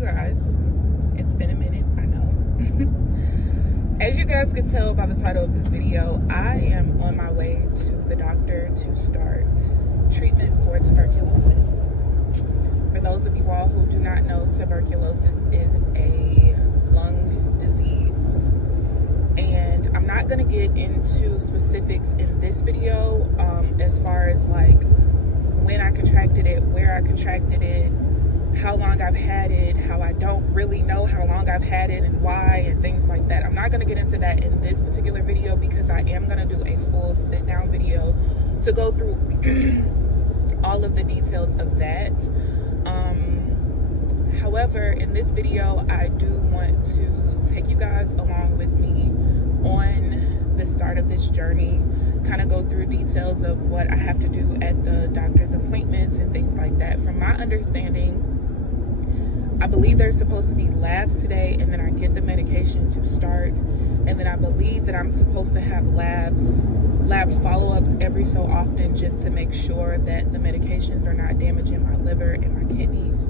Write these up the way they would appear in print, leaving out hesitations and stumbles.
guys, it's been a minute, I know. As you guys could tell by the title of this video, I am on my way to the doctor to start treatment for tuberculosis. For those of you all who do not know, tuberculosis is a lung disease. And I'm not gonna get into specifics in this video as far as like when I contracted it, where I contracted it, how long I've had it, how I don't really know how long I've had it and why, and things like that. I'm not going to get into that in this particular video because I am going to do a full sit down video to go through all of the details of that. However, in this video, I do want to take you guys along with me on the start of this journey, kind of go through details of what I have to do at the doctor's appointments and things like that. From my understanding, I believe there's supposed to be labs today, and then I get the medication to start, and then I believe that I'm supposed to have lab follow-ups every so often just to make sure that the medications are not damaging my liver and my kidneys.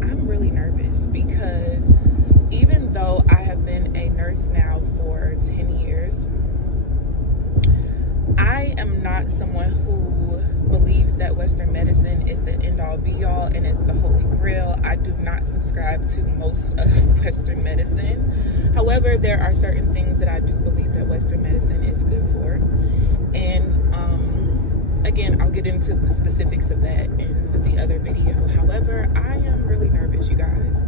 I'm really nervous because even though I have been a nurse now for 10 years, I am not someone who believes that Western medicine is the end-all be-all and it's the holy grail. I do not subscribe to most of Western medicine. However, there are certain things that I do believe that Western medicine is good for. And again, I'll get into the specifics of that in the other video. However, I am really nervous, you guys.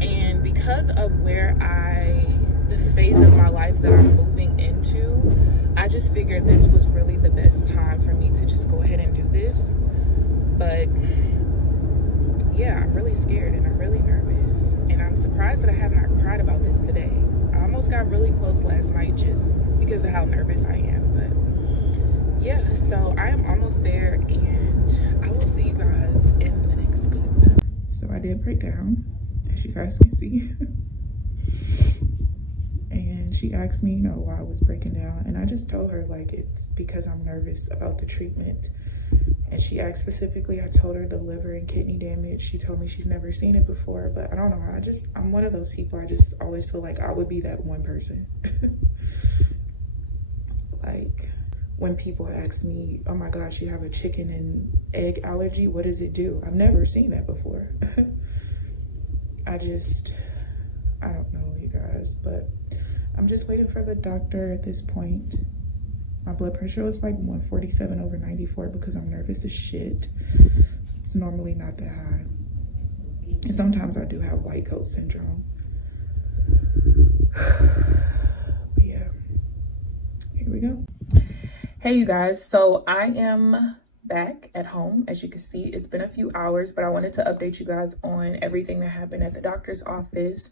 And because of the phase of my life that I'm moving into, I just figured this was really the best time for me to just go ahead and do this. But yeah, I'm really scared and I'm really nervous. And I'm surprised that I have not cried about this today. I almost got really close last night just because of how nervous I am. But yeah, so I am almost there and I will see you guys in the next clip. So I did break down, as you guys can see. And she asked me, why I was breaking down. And I just told her, like, it's because I'm nervous about the treatment. And she asked specifically, I told her the liver and kidney damage. She told me she's never seen it before. But I don't know, I'm one of those people, I just always feel like I would be that one person. Like, when people ask me, oh my gosh, you have a chicken and egg allergy, what does it do? I've never seen that before. I don't know, you guys, but I'm just waiting for the doctor at this point. My blood pressure was like 147/94 because I'm nervous as shit. It's normally not that high. And sometimes I do have white coat syndrome. But yeah, here we go. Hey, you guys, so I am back at home. As you can see, it's been a few hours, but I wanted to update you guys on everything that happened at the doctor's office.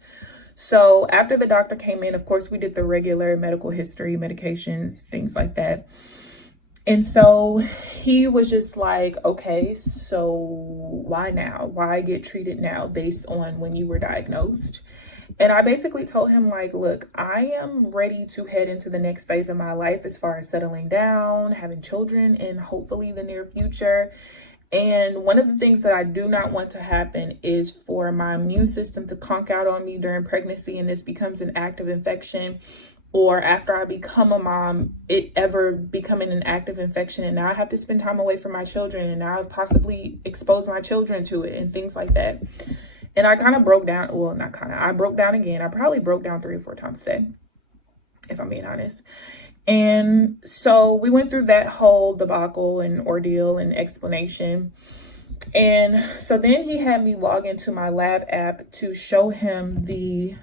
So after the doctor came in, of course, we did the regular medical history, medications, things like that. And so he was just like, okay, so why now? Why get treated now based on when you were diagnosed? And I basically told him, like, look, I am ready to head into the next phase of my life as far as settling down, having children in hopefully the near future. And one of the things that I do not want to happen is for my immune system to conk out on me during pregnancy and this becomes an active infection, or after I become a mom, it ever becoming an active infection. And now I have to spend time away from my children, and now I've possibly exposed my children to it and things like that. And I kind of broke down. Well, not kind of. I broke down again. I probably broke down 3 or 4 times today, if I'm being honest. And so we went through that whole debacle and ordeal and explanation. And so then he had me log into my lab app to show him the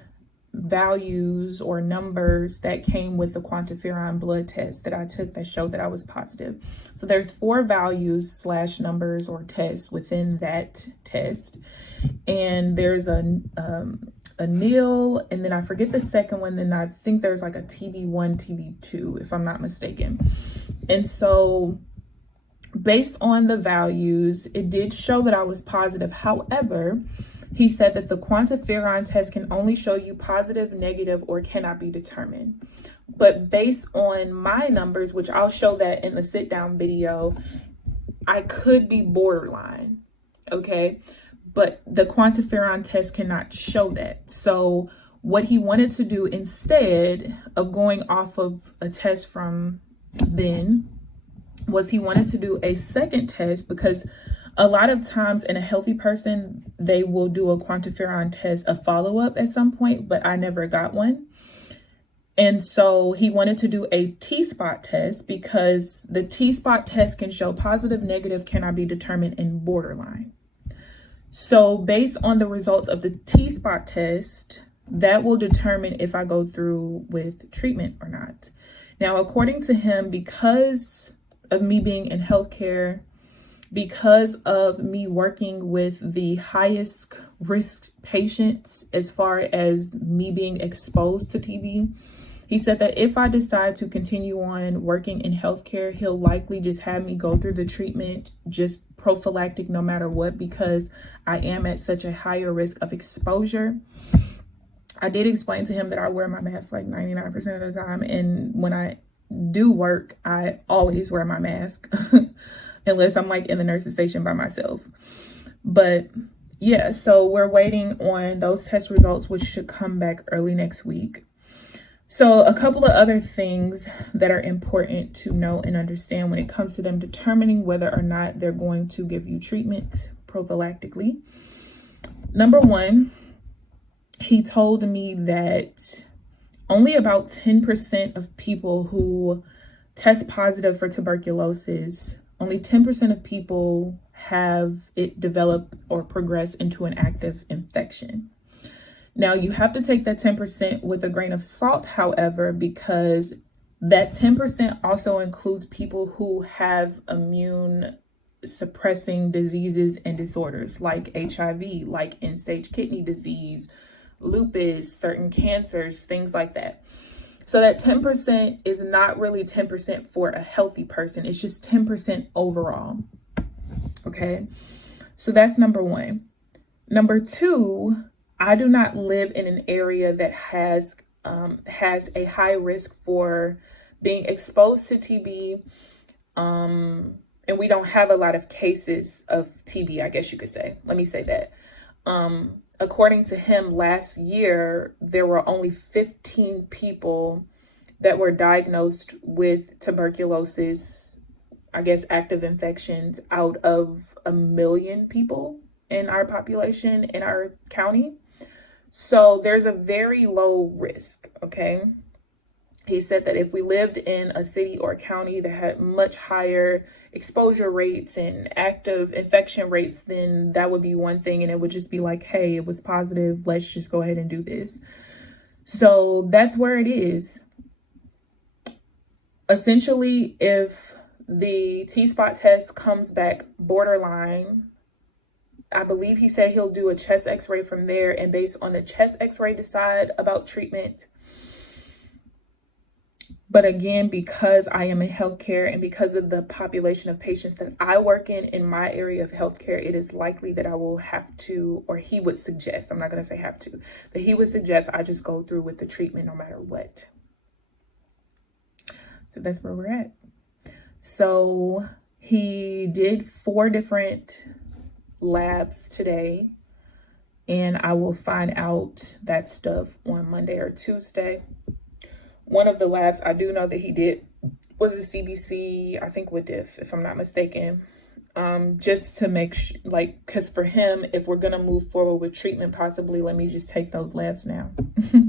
values or numbers that came with the quantiferon blood test that I took that showed that I was positive. So there's 4 values / numbers or tests within that test. And there's a Neil, and then I forget the second one, then I think there's like a TB1, TB2, if I'm not mistaken. And so based on the values, it did show that I was positive. However, he said that the quantiferon test can only show you positive, negative, or cannot be determined. But based on my numbers, which I'll show that in the sit down video, I could be borderline, okay? but the quantiferon test cannot show that. So what he wanted to do instead of going off of a test from then was he wanted to do a second test, because a lot of times in a healthy person, they will do a quantiferon test, a follow-up at some point, but I never got one. And so he wanted to do a T-spot test, because the T-spot test can show positive, negative, cannot be determined, in borderline. So based on the results of the T-spot test, that will determine if I go through with treatment or not. Now, according to him, because of me being in healthcare, because of me working with the highest risk patients as far as me being exposed to TB, he said that if I decide to continue on working in healthcare, he'll likely just have me go through the treatment, just prophylactic no matter what, because I am at such a higher risk of exposure. I did explain to him that I wear my mask like 99% of the time. And when I do work, I always wear my mask unless I'm like in the nurse's station by myself. But yeah, so we're waiting on those test results, which should come back early next week. So a couple of other things that are important to know and understand when it comes to them determining whether or not they're going to give you treatment prophylactically. Number one, he told me that only about 10% of people who test positive for tuberculosis, only 10% of people have it develop or progress into an active infection. Now, you have to take that 10% with a grain of salt, however, because that 10% also includes people who have immune suppressing diseases and disorders like HIV, like end-stage kidney disease, lupus, certain cancers, things like that. So that 10% is not really 10% for a healthy person. It's just 10% overall. Okay, so that's number one. Number two, I do not live in an area that has a high risk for being exposed to TB, and we don't have a lot of cases of TB, I guess you could say. Let me say that. According to him, last year, there were only 15 people that were diagnosed with tuberculosis, I guess active infections, out of 1 million people in our population, in our county. So there's a very low risk, okay? He said that if we lived in a city or county that had much higher exposure rates and active infection rates, then that would be one thing. And it would just be like, hey, it was positive. Let's just go ahead and do this. So that's where it is. Essentially, if the T-spot test comes back borderline, I believe he said he'll do a chest x-ray from there, and based on the chest x-ray decide about treatment. But again, because I am in healthcare and because of the population of patients that I work in my area of healthcare, it is likely that I will have to, or he would suggest, I'm not going to say have to, that he would suggest I just go through with the treatment no matter what. So that's where we're at. So he did 4 different labs today, and I will find out that stuff on Monday or Tuesday. One of the labs I do know that he did was a CBC, I think with diff, if I'm not mistaken, just to make sure, like, because for him, if we're gonna move forward with treatment, possibly let me just take those labs now,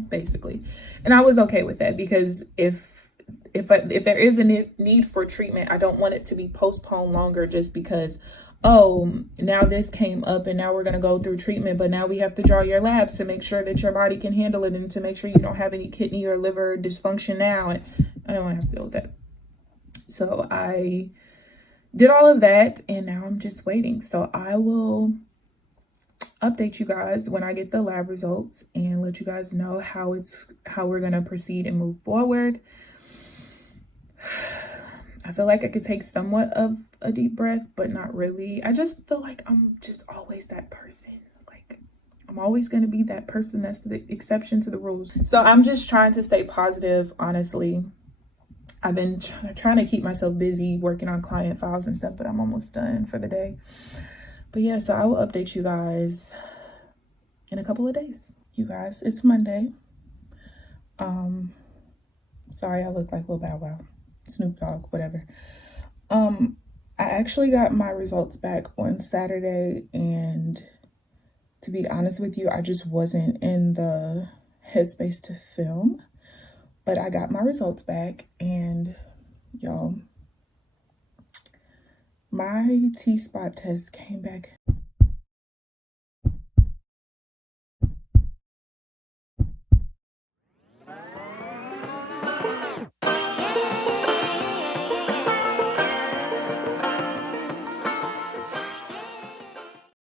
basically. And I was okay with that, because if there is a need for treatment, I don't want it to be postponed longer just because, oh, now this came up and now we're going to go through treatment, but now we have to draw your labs to make sure that your body can handle it and to make sure you don't have any kidney or liver dysfunction now. And I don't want to have to deal with that. So I did all of that, and now I'm just waiting. So I will update you guys when I get the lab results and let you guys know how we're going to proceed and move forward. I feel like I could take somewhat of a deep breath, but not really. I just feel like I'm just always that person. Like, I'm always going to be that person that's the exception to the rules. So I'm just trying to stay positive, honestly. I've been trying to keep myself busy working on client files and stuff, but I'm almost done for the day. But But yeah, so I will update you guys in a couple of days. You guys, it's Monday. Sorry, I look like Lil Bow Wow, Snoop Dogg, whatever. I actually got my results back on Saturday, and to be honest with you, I just wasn't in the headspace to film, but I got my results back, and y'all, my T-spot test came back